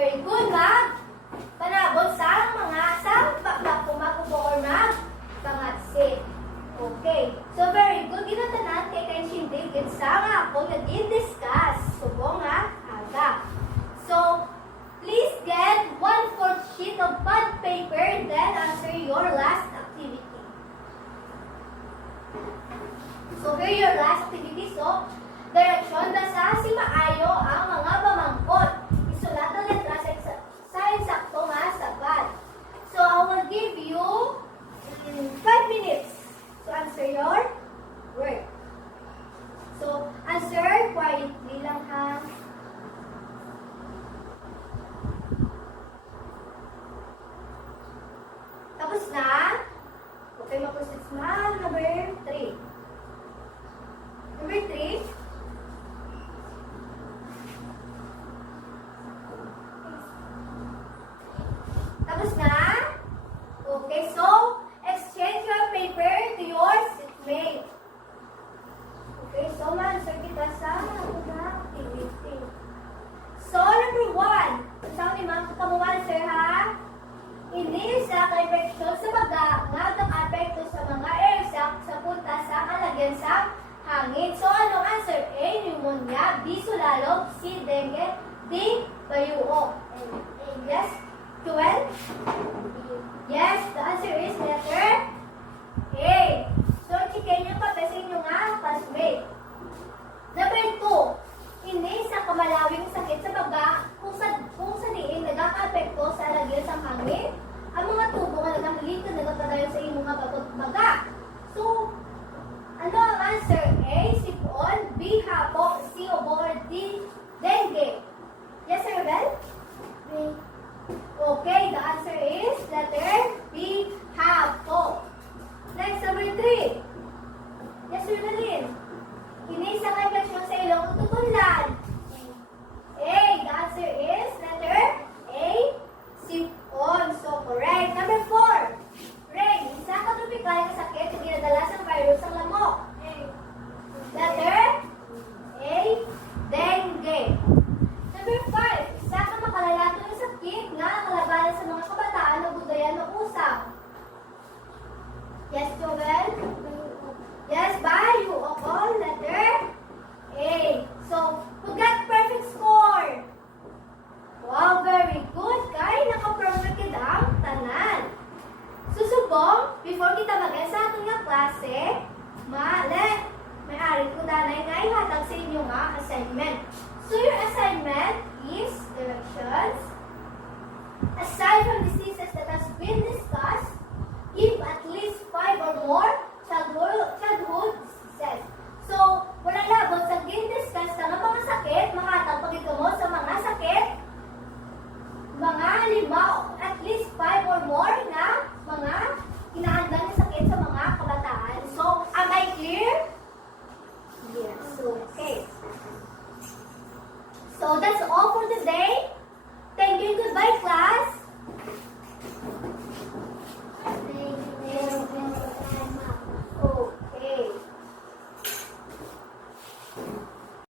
very good, mag. Panabot sa mga paglapumakubo or mag pangatsit. Okay. So, very good. Ginatanan kay Kainshindi. Sa nga ako nag-discuss. Subong nga aga. So, please get 1/4 sheet of pad paper, then answer your last activity. So, here your last activity. So, direksyon na sa si maayo ang mga pamangkot. Isulat ang letra sa insakto nga sapat. So, I will give you 5 minutes to answer your work. So, answer quietly lang ha. Tapos na? Okay, mag-proceed na. Number 3. Number 3. Tapos na? Okay, so, exchange your paper to your seatmate. Okay, so, ma-answer kita sa activity. So, number 1. Saan ni ma'am kamu-answer ha? Hindi sa direksyon sa pagdaangat ng apekto sa mga air sac sa punta sa kalagyan sa hangin. So, anong answer? A, pneumonia. B, sulalog. C, dengue. D, bayuo. Yes? 12? Yes, the answer is letter A. So, chicken yung papel sa inyo nga, classmate. Number 2. Hindi sa kamalawing sakit sa kung sa diin nagkaka-apekto sa lagyan sa hangin, ang mga tubo nga nagkakalito nagkakadayon sa imong mga baga. So, ano ang answer? A, sipon. B, hapo. C, ubo. Or D, dengue. Yes, sir, Bel? B. Okay, the answer is letter B, hapo. Next, number 3. Yes, sir, Belin? Hindi sa refleksyon sa ilong tutulan. A, the answer is letter A, sipon. So, correct. Number 4. Ray, isa ka tropikal na sakit na ginadala sa virus ang lamok. Letter A, dengue. Number 5. Isa ka makalalato ng sakit na nakalabanan sa mga kabataan o budayan ng usap. Yes, Joel? Yes, bye. You all letter A. So, who got perfect score? Wow, very good. Kay naka-perfect ka ang tanan. Susubong, before kita mag-end sa ating nga klase, may-ari ko danay nga ihatag sa inyo nga assignment. So, your assignment is directions. Aside from diseases that has been discussed,